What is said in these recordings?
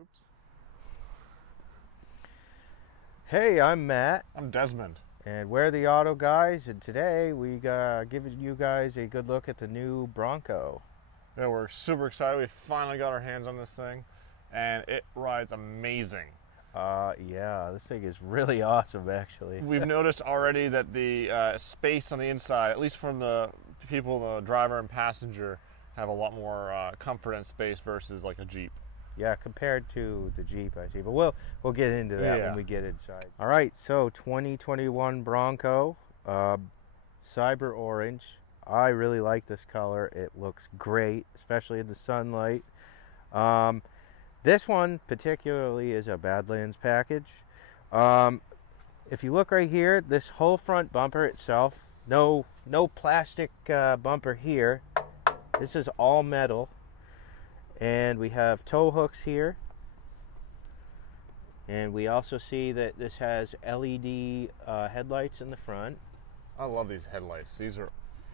Oops. Hey, I'm Matt, I'm Desmond. and we're the Auto Guys, and today we giving you guys a good look at the new Bronco. Yeah, we're super excited. We finally got our hands on this thing, and it rides amazing. Yeah, this thing is really awesome, actually. We've noticed already that the space on the inside, at least from the people, the driver and passenger, have a lot more comfort and space versus like a Jeep. Yeah, compared to the Jeep, I see, but we'll get into that Yeah. when we get inside. All right, so 2021 Bronco, Cyber Orange. I really like this color. It looks great, especially in the sunlight. This one particularly is a Badlands package. If you look right here, this whole front bumper itself, no plastic bumper here. This is all metal. And we have tow hooks here. And we also see that this has LED headlights in the front. I love these headlights. These are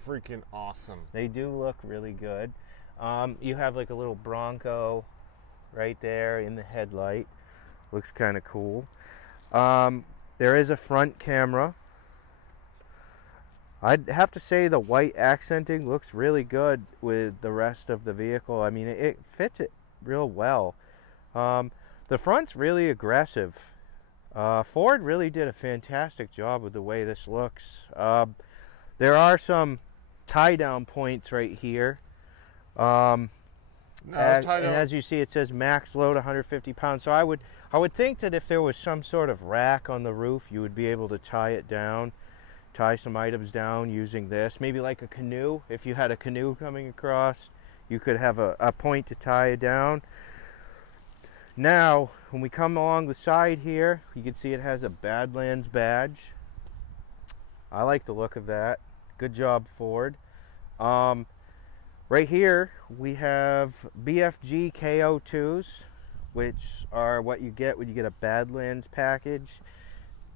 freaking awesome. They do look really good. You have like a little Bronco right there in the headlight. Looks kind of cool. There is a front camera. I'd have to say the white accenting looks really good with the rest of the vehicle. I mean, it fits it real well. The front's really aggressive. Ford really did a fantastic job with the way this looks. There are some tie-down points right here. And as you see, it says max load 150 pounds. So I would think that if there was some sort of rack on the roof, you would be able to tie it down. Tie some items down using this, maybe like a canoe. If you had a canoe coming across, you could have a point to tie it down. Now, when we come along the side here, you can see it has a Badlands badge. I like the look of that. Good job, Ford. Right here, we have BFG KO2s, which are what you get when you get a Badlands package.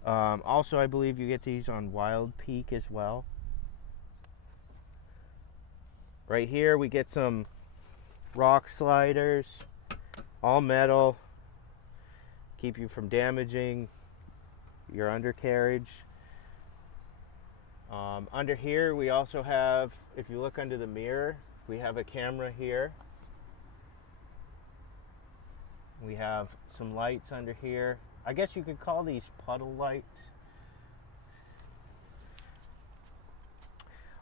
Also, I believe you get these on Wild Peak as well. Right here, we get some rock sliders, all metal, keep you from damaging your undercarriage. Under here, we also have, if you look under the mirror, we have a camera here. We have some lights under here. I guess you could call these puddle lights.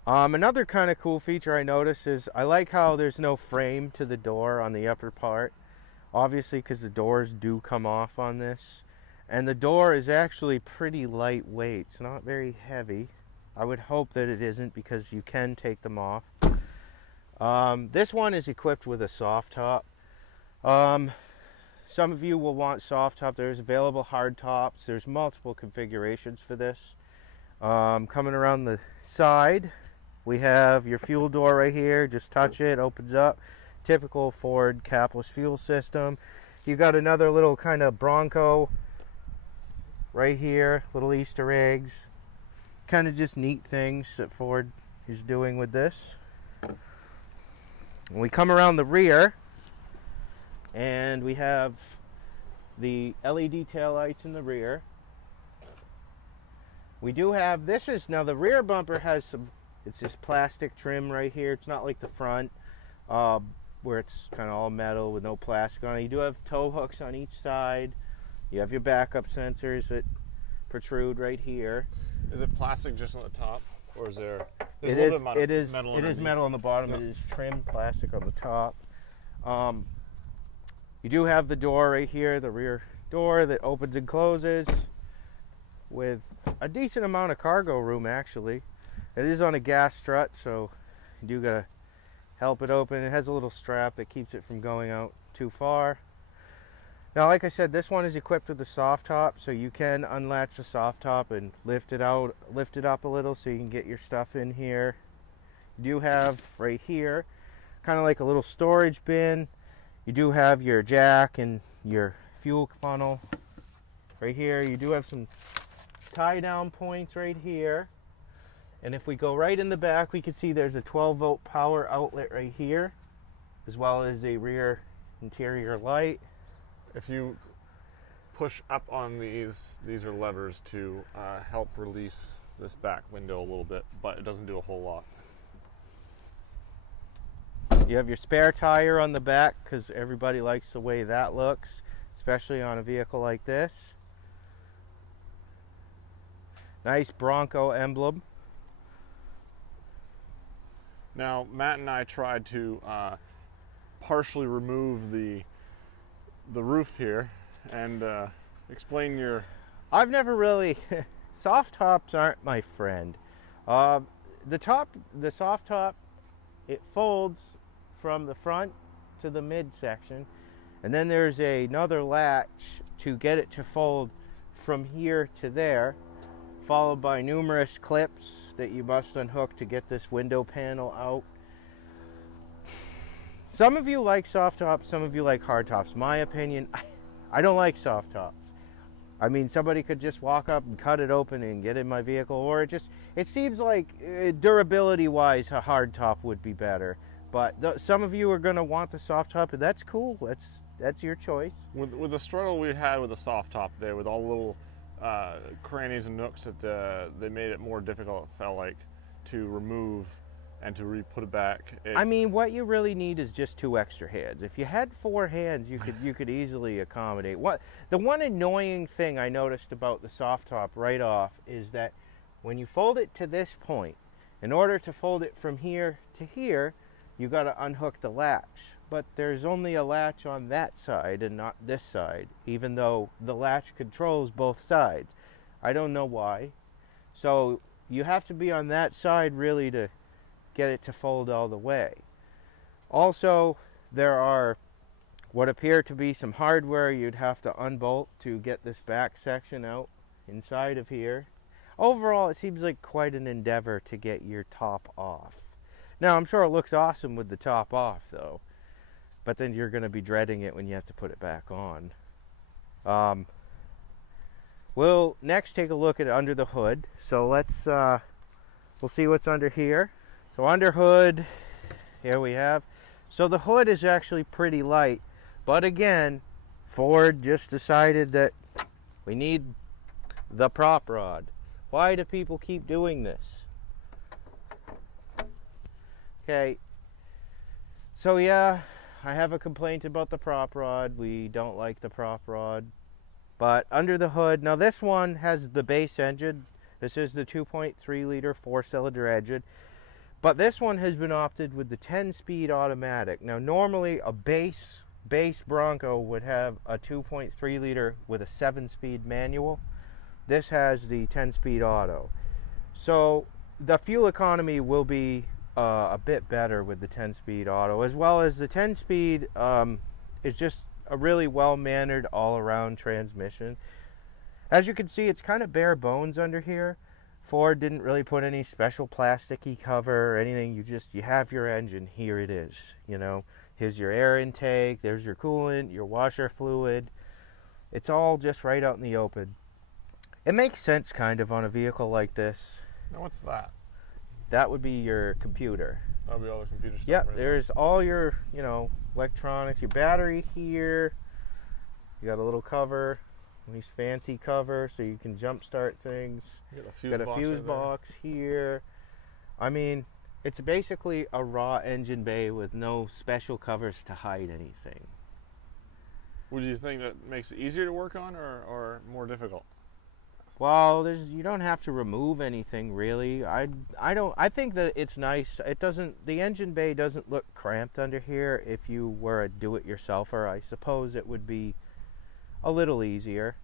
Another kind of cool feature I noticed is I like how there's no frame to the door on the upper part. Obviously, because the doors do come off on this. And the door is actually pretty lightweight. It's not very heavy. I would hope that it isn't because you can take them off. This one is equipped with a soft top. Some of you will want soft top. There's available hard tops. There's multiple configurations for this. Coming around the side, we have your fuel door right here. Just touch it, opens up. Typical Ford capless fuel system. You got another little kind of Bronco right here. Little Easter eggs. Kind of just neat things that Ford is doing with this. When we come around the rear, and we have the LED taillights in the rear. We do have, now the rear bumper has it's this plastic trim right here. It's not like the front, where it's kind of all metal with no plastic on it. You do have tow hooks on each side. You have your backup sensors that protrude right here. Is it plastic just on the top, or is there? It is metal on the bottom. Yep. It is trimmed plastic on the top. You do have the door right here, the rear door that opens and closes with a decent amount of cargo room, actually. It is on a gas strut, so you do gotta help it open. It has a little strap that keeps it from going out too far. Now, like I said, this one is equipped with a soft top, so you can unlatch the soft top and lift it up a little so you can get your stuff in here. You do have right here kind of like a little storage bin. You do have your jack and your fuel funnel right here. You do have some tie-down points right here. And if we go right in the back, we can see there's a 12-volt power outlet right here, as well as a rear interior light. if you push up on these are levers to help release this back window a little bit, but it doesn't do a whole lot. You have your spare tire on the back because everybody likes the way that looks, especially on a vehicle like this. Nice Bronco emblem. Now, Matt and I tried to partially remove the roof here and explain your... I've never really... soft tops aren't my friend. The soft top, it folds from the front to the midsection, and then there's another latch to get it to fold from here to there, followed by numerous clips that you must unhook to get this window panel out. Some of you like soft tops, some of you like hard tops. My opinion, I don't like soft tops. I mean, somebody could just walk up and cut it open and get in my vehicle, or it seems like durability wise a hard top would be better. But some of you are going to want the soft top, and that's cool. That's your choice. With the struggle we had with the soft top there, with all the little crannies and nooks that they made it more difficult, it felt like, to remove and to re-put it back. I mean, what you really need is just 2 extra hands. If you had 4 hands, you could easily accommodate. The one annoying thing I noticed about the soft top right off is that when you fold it to this point, in order to fold it from here to here, you got to unhook the latch. But there's only a latch on that side and not this side, even though the latch controls both sides. I don't know why. So you have to be on that side really to get it to fold all the way. Also, there are what appear to be some hardware you'd have to unbolt to get this back section out inside of here. Overall, it seems like quite an endeavor to get your top off. Now, I'm sure it looks awesome with the top off, though. But then you're going to be dreading it when you have to put it back on. We'll next take a look at under the hood. So we'll see what's under here. So under hood, here we have. So the hood is actually pretty light. But again, Ford just decided that we need the prop rod. Why do people keep doing this? Okay, so yeah, I have a complaint about the prop rod. We don't like the prop rod. But under the hood, now this one has the base engine. This is the 2.3 liter 4-cylinder engine. But this one has been opted with the 10-speed automatic. Now normally a base Bronco would have a 2.3 liter with a 7-speed manual. This has the 10-speed auto. So the fuel economy will be a bit better with the 10-speed auto, as well as the 10-speed is just a really well-mannered all-around transmission. As you can see, it's kind of bare bones under here. Ford didn't really put any special plasticky cover or anything. You have your engine. Here it is. You know, here's your air intake. There's your coolant, your washer fluid. It's all just right out in the open. It makes sense kind of on a vehicle like this. Now what's that? That would be your computer. That would be all the computer stuff. Yep, right there's all your, electronics, your battery here. You got a little cover, nice fancy cover so you can jump start things. You got a fuse box here. I mean, it's basically a raw engine bay with no special covers to hide anything. Would you think that makes it easier to work on or more difficult? Well, you don't have to remove anything really. I think that it's nice. The engine bay doesn't look cramped under here. If you were a do-it-yourselfer, I suppose it would be a little easier.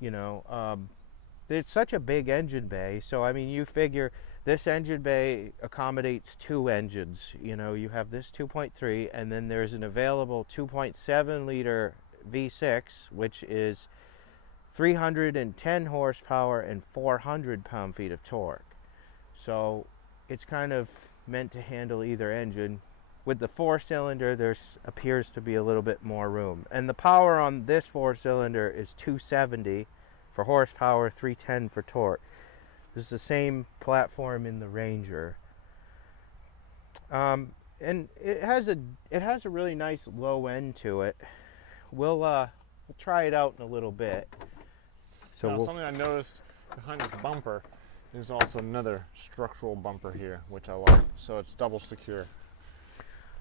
It's such a big engine bay, so I mean, you figure this engine bay accommodates 2 engines. You have this 2.3, and then there's an available 2.7 liter V6, which is 310 horsepower and 400 pound-feet of torque. So it's kind of meant to handle either engine. With the 4-cylinder, there appears to be a little bit more room. And the power on this 4-cylinder is 270 for horsepower, 310 for torque. This is the same platform in the Ranger. And it has a really nice low end to it, we'll try it out in a little bit. So now, something I noticed behind this bumper is also another structural bumper here, which I like. So it's double secure.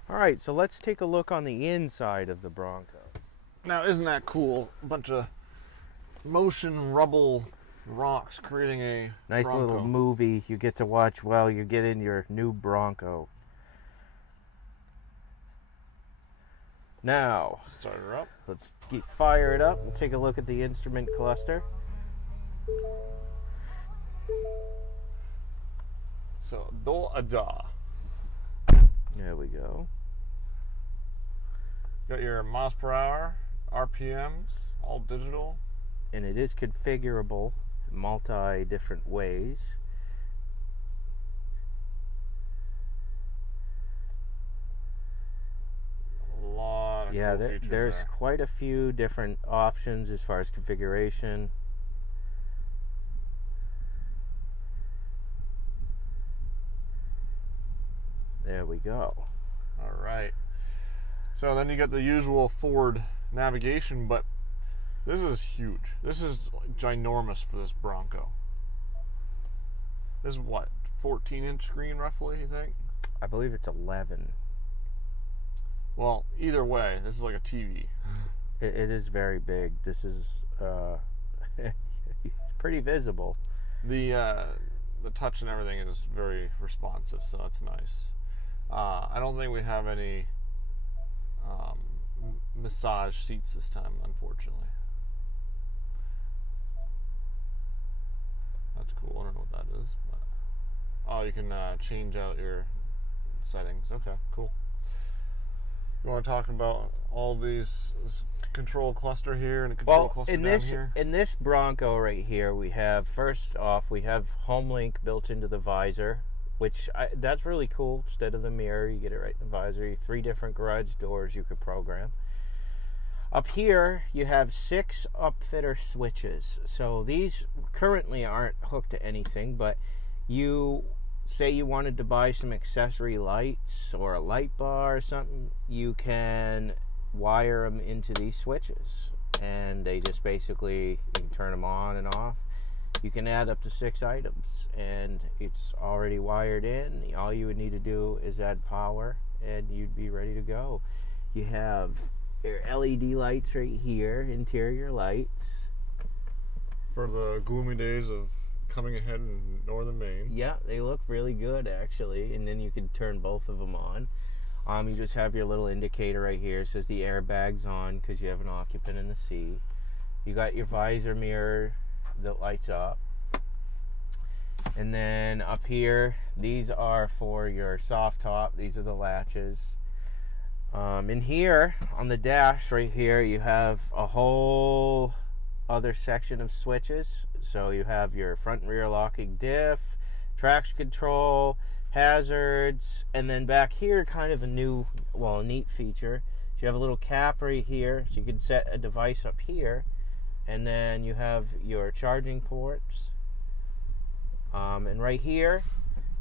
all right, so let's take a look on the inside of the Bronco. Now, isn't that cool? A bunch of motion rubble rocks creating a Nice Bronco. little movie you get to watch while you get in your new Bronco. Now, Start her up. let's fire it up and take a look at the instrument cluster. So, do-a-da. There we go. Got your miles per hour, RPMs, all digital. And it is configurable multi different ways. A lot of Yeah, cool features there's there. quite a few different options as far as configuration. There we go. All right. So then you get the usual forward navigation, but this is huge. This is ginormous for this Bronco. This is what, 14-inch screen roughly, you think? I believe it's 11. Well, either way, this is like a TV. It is very big. This is it's pretty visible. The touch and everything is very responsive, so that's nice. I don't think we have any massage seats this time, unfortunately. That's cool. I don't know what that is, but oh, you can change out your settings. Okay, cool. You want to talk about all these control cluster here and a control cluster down here? In this Bronco right here, we have, first off, we have HomeLink built into the visor, which that's really cool. Instead of the mirror, you get it right in the visor. You have 3 different garage doors you could program. Up here, you have 6 upfitter switches. So these currently aren't hooked to anything, but you say you wanted to buy some accessory lights or a light bar or something, you can wire them into these switches. And they just basically, you can turn them on and off. You can add up to 6 items, and it's already wired in. All you would need to do is add power, and you'd be ready to go. You have your LED lights right here, interior lights. For the gloomy days of coming ahead in northern Maine. Yeah, they look really good, actually, and then you can turn both of them on. You just have your little indicator right here. It says the airbag's on because you have an occupant in the seat. You got your visor mirror that lights up. And then up here, these are for your soft top. These are the latches. In here, on the dash right here, you have a whole other section of switches. So you have your front and rear locking diff, traction control, hazards, and then back here, kind of a neat feature. So you have a little cap right here, so you can set a device up here, and then you have your charging ports. And right here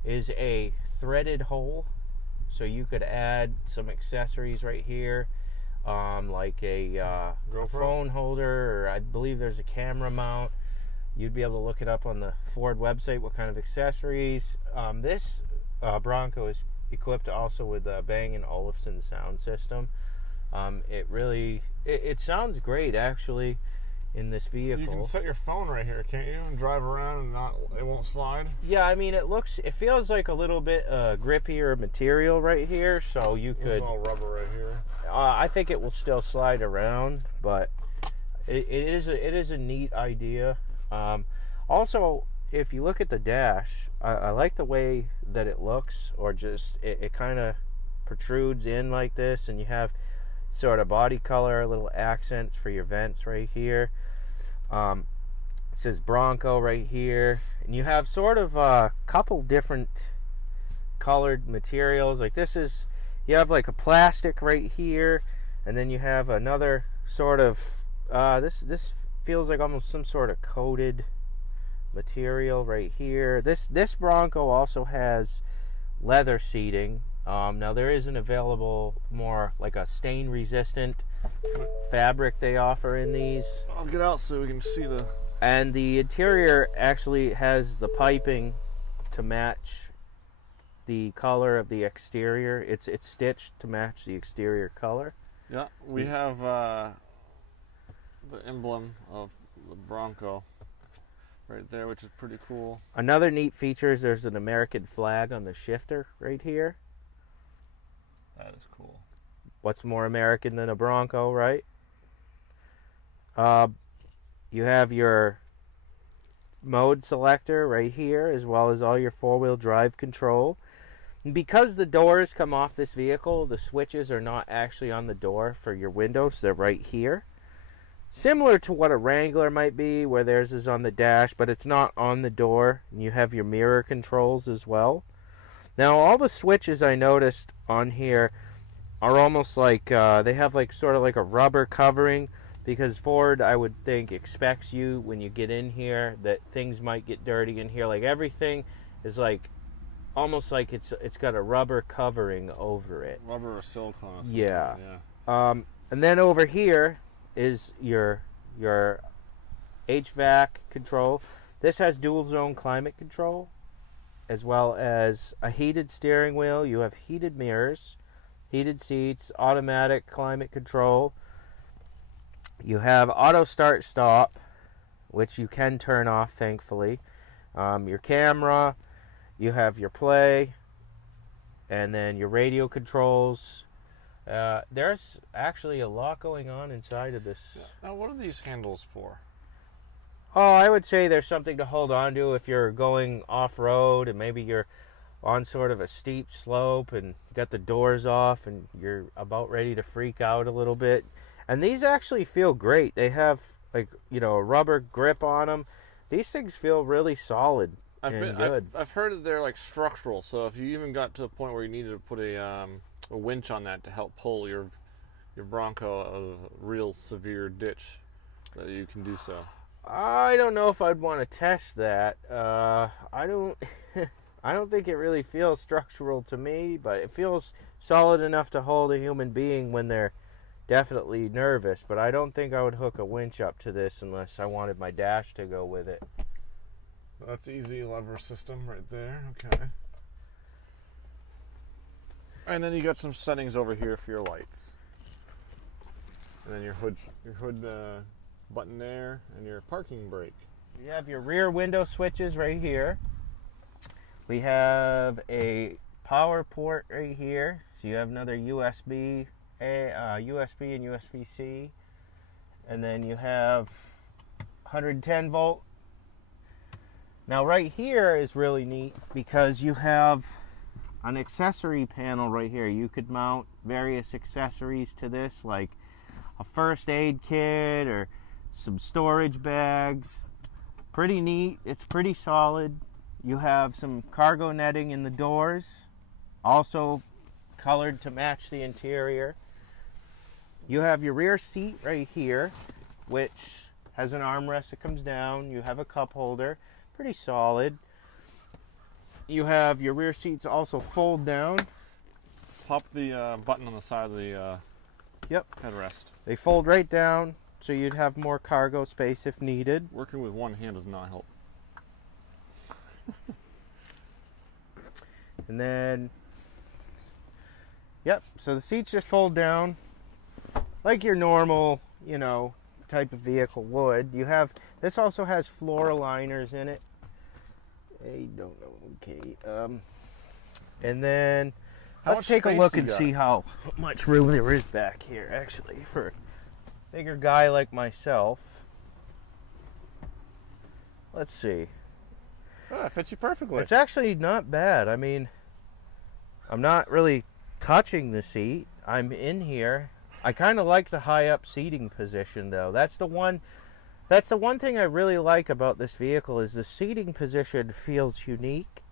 is a threaded hole, so you could add some accessories right here, like a phone holder, or I believe there's a camera mount. You'd be able to look it up on the Ford website, what kind of accessories. This Bronco is equipped also with a Bang & Olufsen sound system. It sounds great, actually, in this vehicle. You can set your phone right here, can't you, and drive around and it won't slide? Yeah, I mean, it feels like a little bit grippier material right here, so you could. There's all rubber right here. I think it will still slide around, but it is a neat idea. Also, if you look at the dash, I like the way that it looks, or just it kind of protrudes in like this, and you have sort of body color, little accents for your vents right here. It says Bronco right here, and you have sort of a couple different colored materials. Like you have like a plastic right here, and then you have another sort of this feels like almost some sort of coated material right here. This Bronco also has leather seating, Now there is an available more like a stain resistant fabric they offer in these. I'll get out so we can see the... And the interior actually has the piping to match the color of the exterior. It's stitched to match the exterior color. Yeah, we have the emblem of the Bronco right there, which is pretty cool. Another neat feature is there's an American flag on the shifter right here. That is cool. What's more American than a Bronco, right? You have your mode selector right here, as well as all your four-wheel drive control. And because the doors come off this vehicle, the switches are not actually on the door for your windows. They're right here. Similar to what a Wrangler might be, where theirs is on the dash, but it's not on the door. And you have your mirror controls as well. Now, all the switches I noticed on here are almost like, they have like sort of like a rubber covering, because Ford, I would think, expects you when you get in here that things might get dirty in here. Like everything is like, almost like it's got a rubber covering over it. Rubber or silicone. Or yeah. Yeah. And then over here is your HVAC control. This has dual zone climate control, as well as a heated steering wheel. You have heated mirrors, heated seats, automatic climate control. You have auto start stop, which you can turn off, thankfully. Your camera, you have your play, and then your radio controls. There's actually a lot going on inside of this. Now, what are these handles for? Oh, I would say there's something to hold on to if you're going off-road and maybe you're on sort of a steep slope and got the doors off and you're about ready to freak out a little bit. And these actually feel great. They have, like, you know, a rubber grip on them. These things feel really solid and good. I've heard that they're like structural, so if you even got to a point where you needed to put a winch on that to help pull your Bronco out of a real severe ditch, that you can do so. I don't know if I'd want to test that. I don't I don't think it really feels structural to me, but it feels solid enough to hold a human being when they're definitely nervous. But I don't think I would hook a winch up to this unless I wanted my dash to go with it. That's easy lever system right there. Okay. And then you got some settings over here for your lights. And then your hood button there, and your parking brake. You have your rear window switches right here. We have a power port right here. So you have another USB and USB-C. And then you have 110 volt. Now right here is really neat because you have an accessory panel right here. You could mount various accessories to this, like a first aid kit or some storage bags. Pretty neat. It's pretty solid. You have some cargo netting in the doors, also colored to match the interior. You have your rear seat right here, which has an armrest that comes down. You have a cup holder, pretty solid. You have your rear seats also fold down. Pop the button on the side of the headrest. They fold right down, so you'd have more cargo space if needed. Working with one hand does not help. And then, so the seats just fold down like your normal, you know, type of vehicle would. You have, this also has floor liners in it. I don't know, okay. And then, let's take a look and see how much room there is back here, actually, for a bigger guy like myself. Let's see. Oh, it fits you perfectly. It's actually not bad. I mean, I'm not really touching the seat. I'm in here. I kind of like the high up seating position, though. That's the one thing I really like about this vehicle is the seating position feels unique.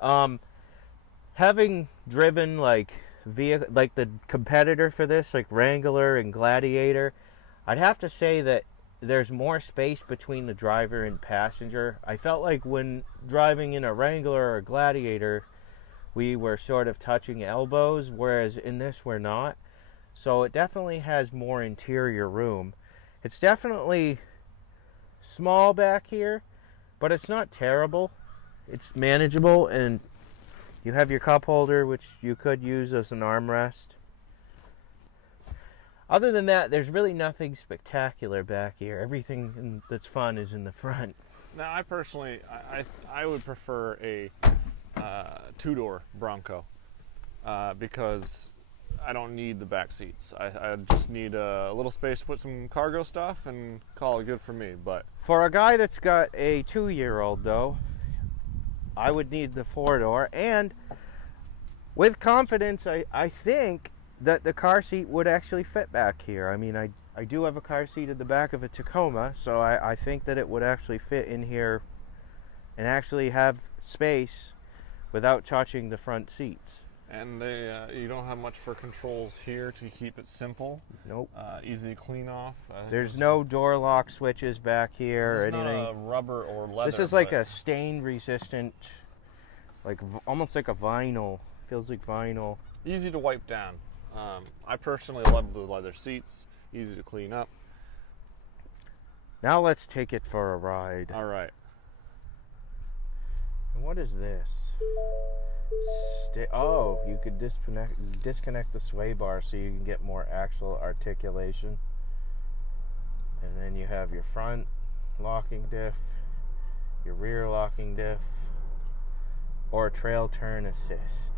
Having driven like the competitor for this, like Wrangler and Gladiator, I'd have to say that there's more space between the driver and passenger. I felt like when driving in a Wrangler or a Gladiator, we were sort of touching elbows, whereas in this we're not. So it definitely has more interior room. It's definitely small back here, but it's not terrible. It's manageable, and you have your cup holder, which you could use as an armrest. Other than that, there's really nothing spectacular back here. Everything that's fun is in the front. Now, I personally, I would prefer a two-door Bronco because I don't need the back seats. I just need a little space to put some cargo stuff and call it good for me. But for a guy that's got a 2-year-old, though, I would need the 4-door. And with confidence, I think that the car seat would actually fit back here. I mean, I do have a car seat at the back of a Tacoma, so I think that it would actually fit in here and actually have space without touching the front seats. And you don't have much for controls here to keep it simple. Nope. Easy to clean off. There's no door lock switches back here or anything. This is not a rubber or leather. This is like a stain resistant, like almost like a vinyl. Feels like vinyl. Easy to wipe down. I personally love the leather seats. Easy to clean up. Now let's take it for a ride. All right. And what is this? Oh, you could disconnect the sway bar so you can get more actual articulation. And then you have your front locking diff, your rear locking diff, or trail turn assist.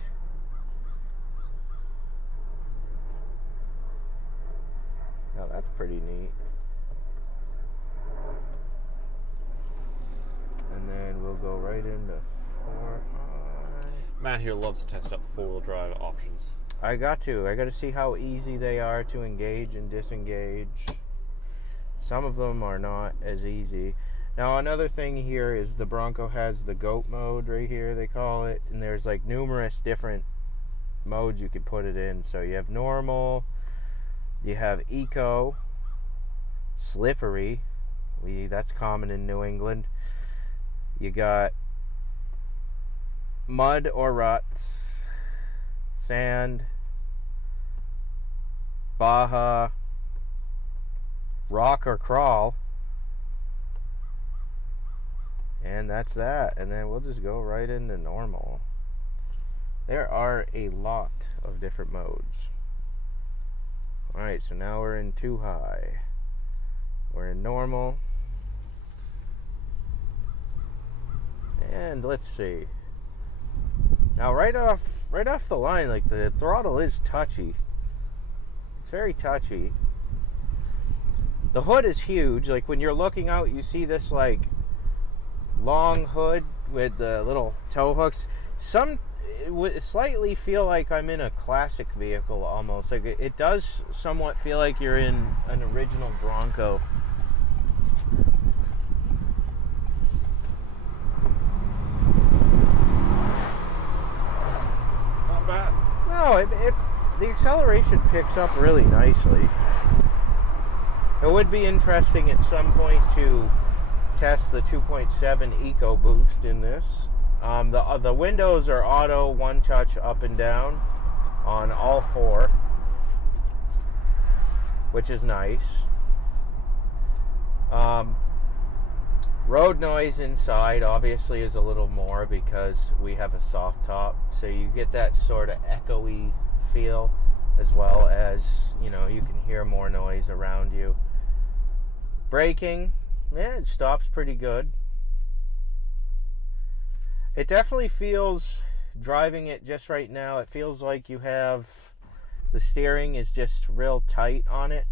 Now that's pretty neat. And then we'll go right into 4. Matt here loves to test out the 4-wheel drive options. I got to see how easy they are to engage and disengage. Some of them are not as easy. Now another thing here is the Bronco has the GOAT mode right here, they call it, and there's like numerous different modes you could put it in. So you have normal, you have eco, slippery, that's common in New England. You got mud or ruts, sand, Baja, rock or crawl, and that's that. And then we'll just go right into normal. There are a lot of different modes. Alright, so now we're in 2 high. We're in normal. And let's see. Now right off the line, like the throttle is touchy. It's very touchy. The hood is huge. Like when you're looking out, you see this like long hood with the little tow hooks. It would slightly feel like I'm in a classic vehicle almost. Like it does somewhat feel like you're in an original Bronco. Not bad. No, the acceleration picks up really nicely. It would be interesting at some point to test the 2.7 EcoBoost in this. The windows are auto one-touch up and down on all 4, which is nice. Road noise inside obviously is a little more because we have a soft top, so you get that sort of echoey feel, as well as, you know, you can hear more noise around you. Braking, it stops pretty good. It definitely feels, driving it just right now, it feels like you have, the steering is just real tight on it.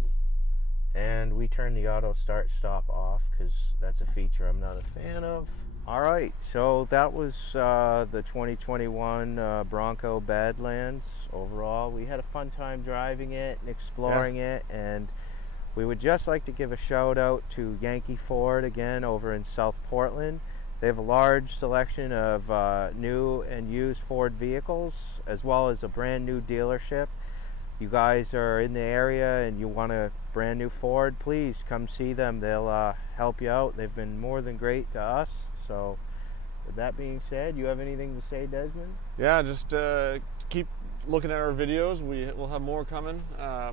And we turn the auto start stop off because that's a feature I'm not a fan of. Alright, so that was the 2021 Bronco Bad Lands. Overall, we had a fun time driving it and exploring it, and we would just like to give a shout out to Yankee Ford again over in South Portland. They have a large selection of new and used Ford vehicles, as well as a brand new dealership. You guys are in the area and you want a brand new Ford, please come see them. They'll help you out. They've been more than great to us. So with that being said, you have anything to say, Desmond? Yeah, just keep looking at our videos. We'll have more coming. I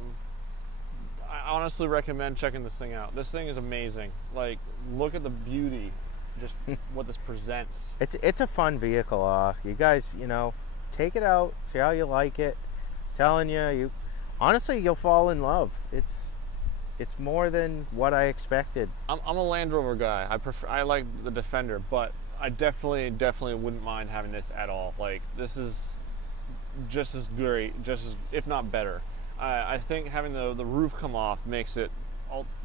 honestly recommend checking this thing out. This thing is amazing. Like, look at the beauty, just what this presents. It's a fun vehicle. You guys, you know, take it out, see how you like it. Telling you, honestly, you'll fall in love. It's more than what I expected. I'm a Land Rover guy. I like the Defender, but I definitely wouldn't mind having this at all. Like, this is just as great, just as, if not better. I think having the roof come off makes it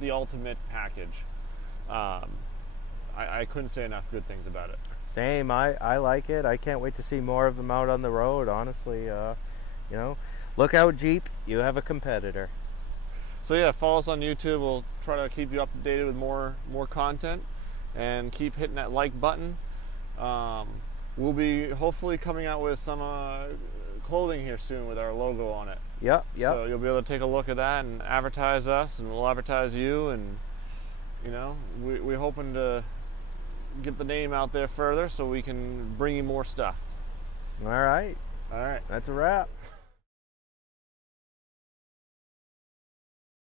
the ultimate package. I couldn't say enough good things about it. Same. I like it. I can't wait to see more of them out on the road. Honestly, you know, look out, Jeep. You have a competitor. So yeah, follow us on YouTube. We'll try to keep you up to date with more content, and keep hitting that like button. We'll be hopefully coming out with some clothing here soon with our logo on it. Yep. So you'll be able to take a look at that and advertise us, and we'll advertise you. And you know, we're hoping to get the name out there further so we can bring you more stuff. All right. All right. That's a wrap.